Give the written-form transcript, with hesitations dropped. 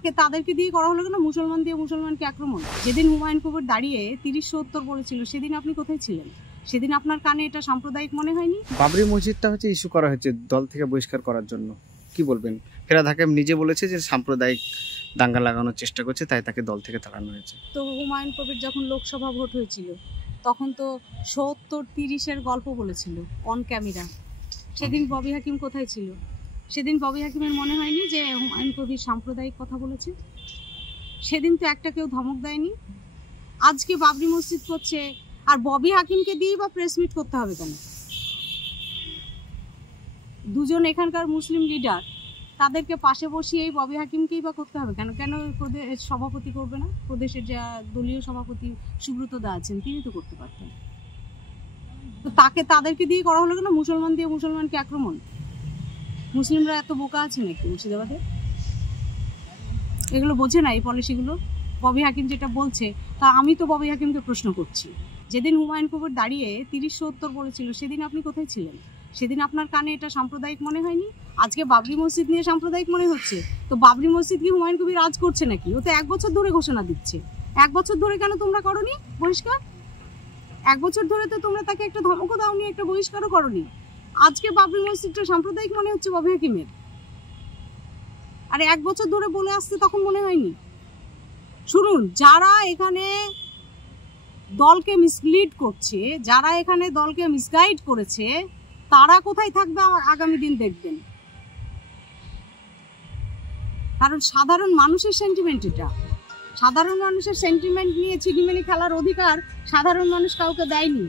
তাকে তাদেরকে দিয়ে করা হলো কেন? মুসলমান দিয়ে মুসলমানকে আক্রমণ। যেদিন হুমায়ুন কবির দাঁড়িয়ে 30-70 বলেছিল, সেদিন আপনি কোথায় ছিলেন? সেদিন আপনার কানে এটা সাম্প্রদায়িক মনে হয়নি? বাবরি মসজিদটা হচ্ছে ইস্যু করা হয়েছে দল থেকে বহিষ্কার করার জন্য, কি বলবেন? ফেরাদ হাকিম নিজে বলেছে যে সাম্প্রদায়িক দাঙ্গা লাগানোর চেষ্টা করছে, তাই তাকে দল থেকে তাড়ানো হয়েছে। তো হুমায়ুন কবির যখন লোকসভা ভোট হয়েছিল তখন তো 70-30-এর গল্প বলেছিল অন ক্যামেরা। সেদিন ববি হাকিম কোথায় ছিল? সেদিন ববি হাকিমের মনে হয়নি যে হুমায়ুন কবির সাম্প্রদায়িক কথা বলেছে? সেদিন তো একটা কেউ ধমক দেয়নি। আজকে বাবরি মসজিদ করছে, আর ববি হাকিমকে দিয়েই বা প্রেস মিট করতে হবে কেন? দুজন এখানকার মুসলিম লিডার, তাদেরকে পাশে বসিয়েই ববি হাকিমকেই বা করতে হবে কেন? কেন প্রদেশ সভাপতি করবে না? প্রদেশের যা দলীয় সভাপতি সুব্রত দা আছেন, তিনি তো করতে পারতেন। তো তাদেরকে দিয়ে করা হলো কেন? মুসলমান দিয়ে মুসলমানকে আক্রমণ। মুসলিমরা এত বোকা আছে নাকি মুর্শিদাবাদে? এগুলো বোঝে না এই পলিসিগুলো। ববি হাকিম যেটা বলছে, তা আমি তো ববি হাকিমকে প্রশ্ন করছি, যেদিন হুমায়ুন কবির দাঁড়িয়ে 30-70 বলেছিল, সেদিন আপনি কোথায় ছিলেন? সেদিন আপনার কানে এটা সাম্প্রদায়িক মনে হয়নি? আজকে বাবরি মসজিদ নিয়ে সাম্প্রদায়িক মনে হচ্ছে। তো বাবরি মসজিদ কি হুমায়ুন কবির রাজ করছে নাকি? ও তো 1 বছর ধরে ঘোষণা দিচ্ছে। 1 বছর ধরে কেন তোমরা করনি বহিষ্কার? 1 বছর ধরে তো তোমরা তাকে একটা ধমকও দাওনি, একটা বহিষ্কারও করনি। আজকে বাবরি মসজিদটা সাম্প্রদায়িক মনে হচ্ছে ববি হাকিমের। আরে 1 বছর ধরে বলে আসছে, তখন মনে হয়নি? শুনুন, যারা এখানে দলকে মিসলিড করছে, যারা এখানে দলকে মিসগাইড করেছে, তারা কোথায় থাকবে আগামী দিন দেখবেন। কারণ সাধারণ মানুষের সেন্টিমেন্ট এটা। সাধারণ মানুষের সেন্টিমেন্ট নিয়ে ছিনিমিনি খেলার অধিকার সাধারণ মানুষ কাউকে দেয়নি।